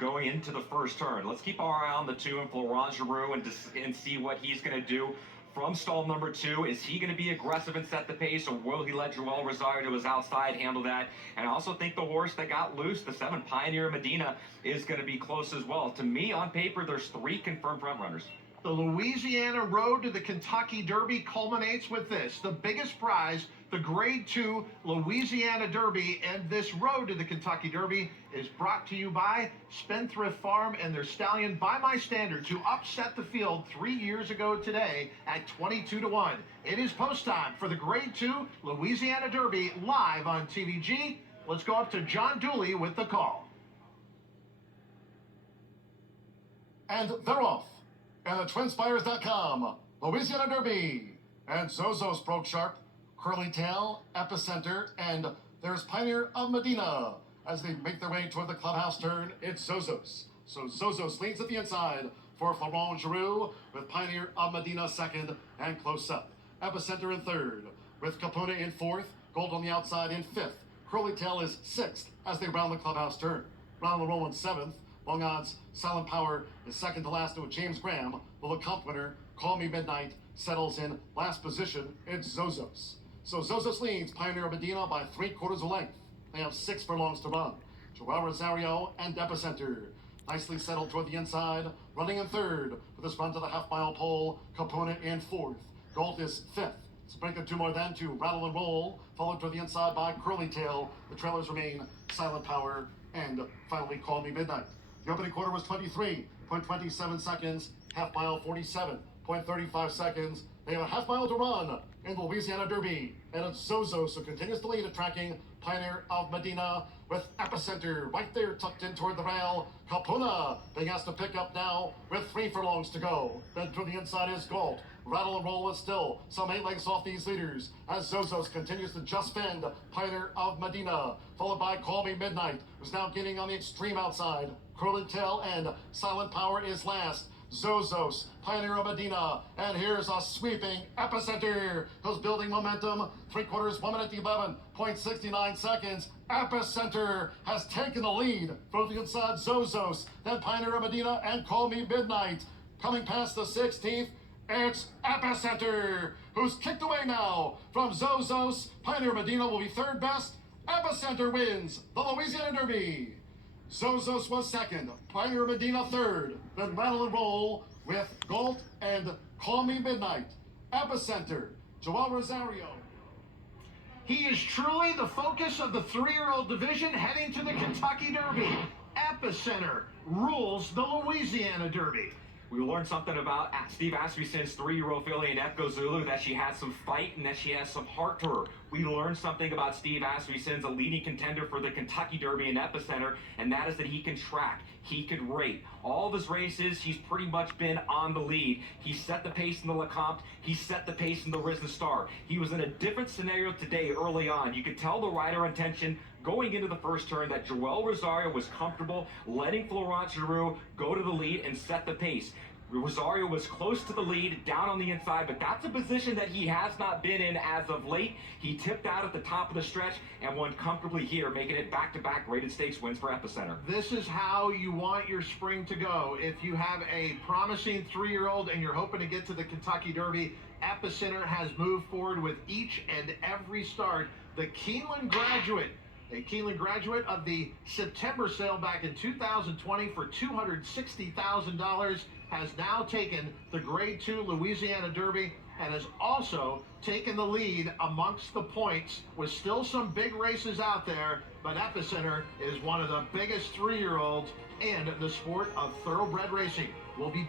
going into the first turn. Let's keep our eye on the 2 and Florent Giroux and see what he's going to do. From stall number 2, is he going to be aggressive and set the pace, or will he let Joel Rosario to his outside handle that? And I also think the horse that got loose, the 7 Pioneer Medina, is going to be close as well. To me, on paper, there's 3 confirmed front runners. The Louisiana road to the Kentucky Derby culminates with this. The biggest prize, the Grade 2 Louisiana Derby, and this road to the Kentucky Derby is brought to you by Spendthrift Farm and their stallion By My Standards, who upset the field 3 years ago today at 22-1. It is post time for the Grade 2 Louisiana Derby live on TVG. Let's go up to John Dooley with the call. And they're off. And the TwinSpires.com, Louisiana Derby, and Zozos broke sharp, Curly Tail, Epicenter, and there's Pioneer of Medina. As they make their way toward the clubhouse turn, it's Zozos. So Zozos leads at the inside for Florent Giroux, with Pioneer of Medina second and close up. Epicenter in third, with Capona in fourth, Gold on the outside in fifth. Curly Tail is sixth as they round the clubhouse turn. Round the roll in seventh. Long odds, Silent Power is second to last with James Graham. The Lecomte winner, Call Me Midnight, settles in last position. It's Zozos. So Zozos leads Pioneer of Medina by 3/4 a length. They have 6 furlongs to run. Joel Rosario and Epicenter nicely settled toward the inside, running in third for this run to the half-mile pole. Capona in fourth. Gold is fifth. Sprinkle 2 more than to Rattle and Roll, followed toward the inside by Curly Tail. The trailers remain Silent Power and finally Call Me Midnight. The opening quarter was 23.27 seconds, half mile 47.35 seconds. They have a half mile to run in the Louisiana Derby. And it's Zozos who continues to lead, tracking Pioneer of Medina with Epicenter right there tucked in toward the rail. Capona being asked to pick up now with 3 furlongs to go. Then to the inside is Galt. Rattle and Roll is still some 8 lengths off these leaders as Zozos continues to just fend Pioneer of Medina, followed by Call Me Midnight, who's now getting on the extreme outside. Curly Tail and Silent Power is last. Zozos, Pioneer of Medina, and here's a sweeping Epicenter, who's building momentum. 3/4, 1 minute 11.69 seconds. Epicenter has taken the lead from the inside. Zozos, then Pioneer of Medina and Call Me Midnight. Coming past the 16th, it's Epicenter, who's kicked away now from Zozos. Pioneer Medina will be third best. Epicenter wins the Louisiana Derby. Zozos was second, Pioneer Medina third, then Rattle and Roll with Galt and Call Me Midnight. Epicenter, Joel Rosario. He is truly the focus of the 3-year-old division heading to the Kentucky Derby. Epicenter rules the Louisiana Derby. We learned something about Steve Asmussen's 3-year-old filly, Inepko Zulu, that she has some fight and that she has some heart to her. We learned something about Steve Asmussen's a leading contender for the Kentucky Derby in Epicenter, and that is that he can track, he can rate. All of his races, he's pretty much been on the lead. He set the pace in the Lecomte, he set the pace in the Risen Star. He was in a different scenario today early on. You could tell the rider intention going into the first turn that Joel Rosario was comfortable letting Florent Giroux go to the lead and set the pace. Rosario was close to the lead, down on the inside, but that's a position that he has not been in as of late. He tipped out at the top of the stretch and won comfortably here, making it back-to-back rated stakes wins for Epicenter. This is how you want your spring to go. If you have a promising 3-year-old and you're hoping to get to the Kentucky Derby, Epicenter has moved forward with each and every start. The Keeneland graduate, a Keeneland graduate of the September sale back in 2020 for $260,000, has now taken the Grade 2 Louisiana Derby and has also taken the lead amongst the points, with still some big races out there, but Epicenter is one of the biggest 3-year-olds in the sport of thoroughbred racing. We'll be